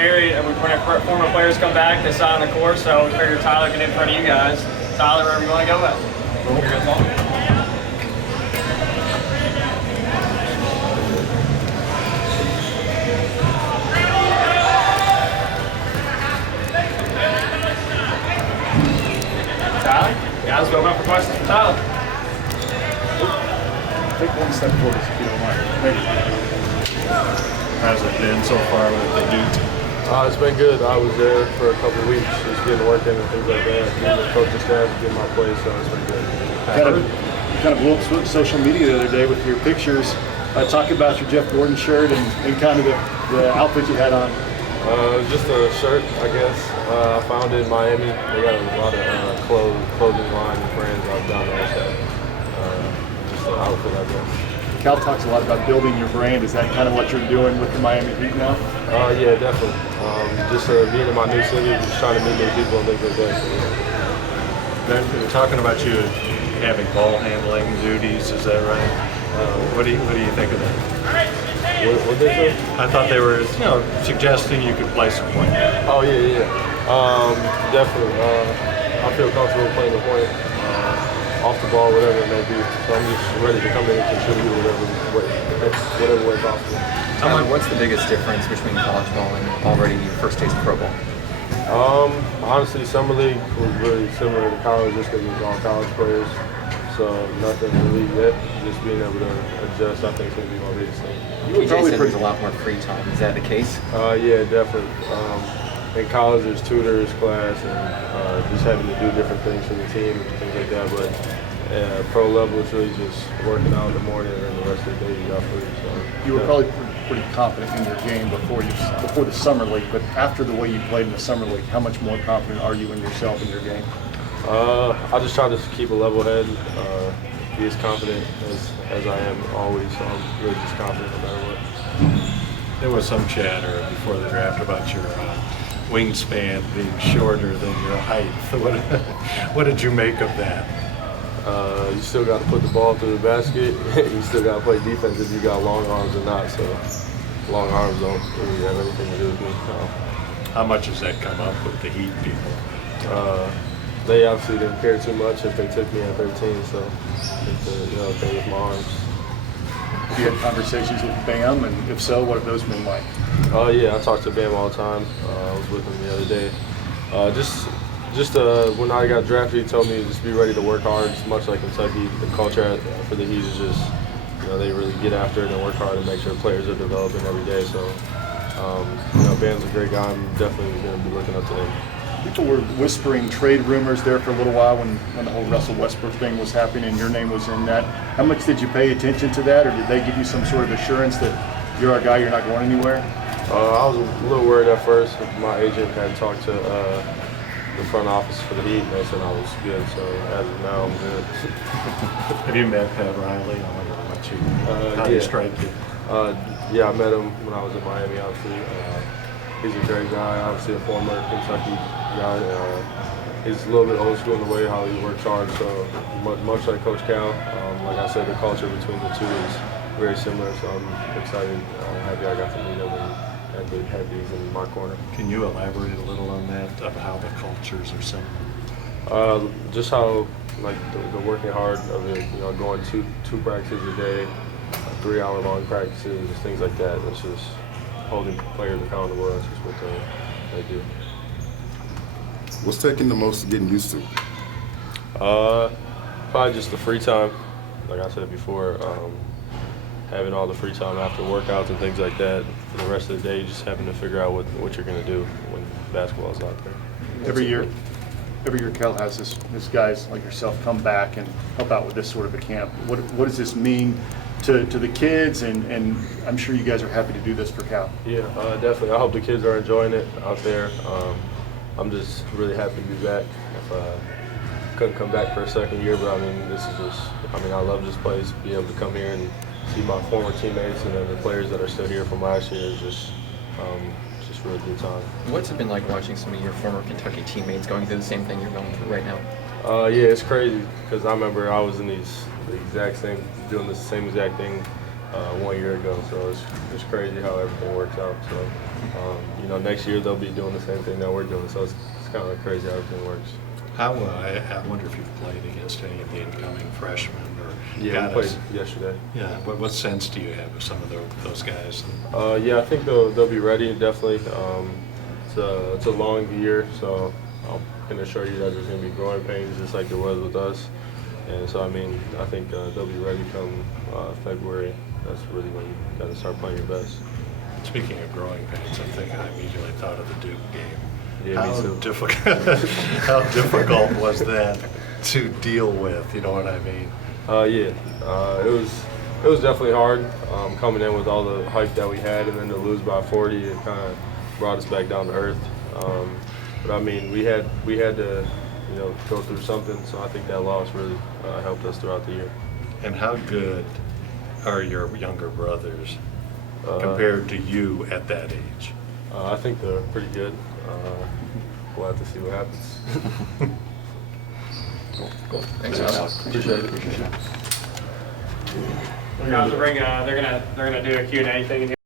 here, when our former players come back, they sign on the course, so we figured Tyler get in front of you guys. Tyler, wherever you want to go with. Cool. Tyler, guys, go up for questions for Tyler. Take one step forward if you don't mind. How's it been so far with the heat? It's been good. I was there for a couple of weeks, just getting work in and things like that. Getting the coaching staff, getting my place, so it's been good. Kind of blew up social media the other day with your pictures, talking about your Jeff Gordon shirt and kind of the outfit you had on. Just a shirt, I guess. I found it in Miami. They got a lot of clothing line and brands out down there, so just an outfit, I guess. Cal talks a lot about building your brand. Is that kind of what you're doing with the Miami Heat now? Yeah, definitely. Just being in my new city, just trying to meet new people and things like that. They're talking about you having ball handling duties. Is that right? What do you think of that? What they say? I thought they were, suggesting you could play some point. Oh yeah. Definitely. I feel comfortable playing the point. Off the ball, whatever it may be. So I'm just ready to come in and contribute whatever way possible. Tyler, what's the biggest difference between college ball and already your first taste of pro ball? Honestly, summer league was really similar to college just because it was all college players. So nothing really yet. Just being able to adjust, I think, is going to be my biggest thing. You said there's a lot more free time. Is that the case? Yeah, definitely. In college, there's tutors, class, and just having to do different things for the team and things like that. But pro level is really just working out in the morning, and then the rest of the day you got free. So you were probably pretty confident in your game before the summer league, but after the way you played in the summer league, how much more confident are you in yourself and your game? I just try to keep a level head, be as confident as I am always. So I'm really just confident no matter what. There was some chatter before the draft about your wingspan being shorter than your height. What did you make of that? You still got to put the ball through the basket. You still got to play defense if you got long arms or not. So long arms don't really have anything to do with me. How much has that come up with the Heat people? They obviously didn't care too much if they took me at 13. So if they with my arms. Have you had conversations with Bam, and if so, what have those been like? Yeah, I talk to Bam all the time. I was with him the other day. When I got drafted, he told me to just be ready to work hard. It's much like Kentucky. The culture for the Heat is just, they really get after it and work hard and make sure players are developing every day. So, Bam's a great guy. I'm definitely going to be looking up to him. People were whispering trade rumors there for a little while when the whole Russell Westbrook thing was happening and your name was in that. How much did you pay attention to that, or did they give you some sort of assurance that you're our guy, you're not going anywhere? I was a little worried at first. My agent had talked to the front office for the Heat, and they said I was good. So as of now, I'm good. Have you met Pat Riley? I wonder how do you strike you? Yeah, I met him when I was in Miami, obviously. He's a great guy, obviously a former Kentucky guy. He's a little bit old school in the way how he works hard. So much like Coach Cal, like I said, the culture between the two is very similar. So I'm excited, happy I got to meet him and have these in my corner. Can you elaborate a little on that, of how the cultures are similar? Just how the working hard of it, going two practices a day, 3-hour-long practices, things like that. It's just holding players accountable. That's just what they do. What's taking the most getting used to? Probably just the free time. Like I said before, having all the free time after workouts and things like that. For the rest of the day, just having to figure out what you're going to do when basketball's out there. Every year, Cal has this guys like yourself come back and help out with this sort of a camp. What does this mean to the kids? And I'm sure you guys are happy to do this for Cal. Yeah, definitely. I hope the kids are enjoying it out there. I'm just really happy to be back. If couldn't come back for a second year, but this is just, I love this place. Be able to come here and see my former teammates and then the players that are still here from last year is just really good time. What's it been like watching some of your former Kentucky teammates going through the same thing you're going through right now? Yeah, it's crazy because I remember I was in doing the same exact thing 1 year ago. So it's crazy how everything works out. So you know, next year they'll be doing the same thing that we're doing. So it's kind of crazy how everything works. How I wonder if you've played against any of the incoming freshmen or Yeah, guys. we played yesterday. Yeah, what sense do you have of some of those guys? Yeah, I think they'll be ready, definitely. It's a long year, so I can assure you that there's going to be growing pains just like there was with us. And so, I mean, I think they'll be ready come February. That's really when you got to start playing your best. Speaking of growing pains, I think I immediately thought of the Duke game. Yeah, me too. How difficult was that to deal with? You know what I mean? It was definitely hard coming in with all the hype that we had, and then to lose by 40, it kind of brought us back down to earth. But I mean, we had to, you know, go through something. So I think that loss really helped us throughout the year. And how good are your younger brothers compared to you at that age? I think they're pretty good. We'll have to see what happens. Cool. Thanks, guys. Appreciate it. Guys, they're gonna do a Q&A thing in here.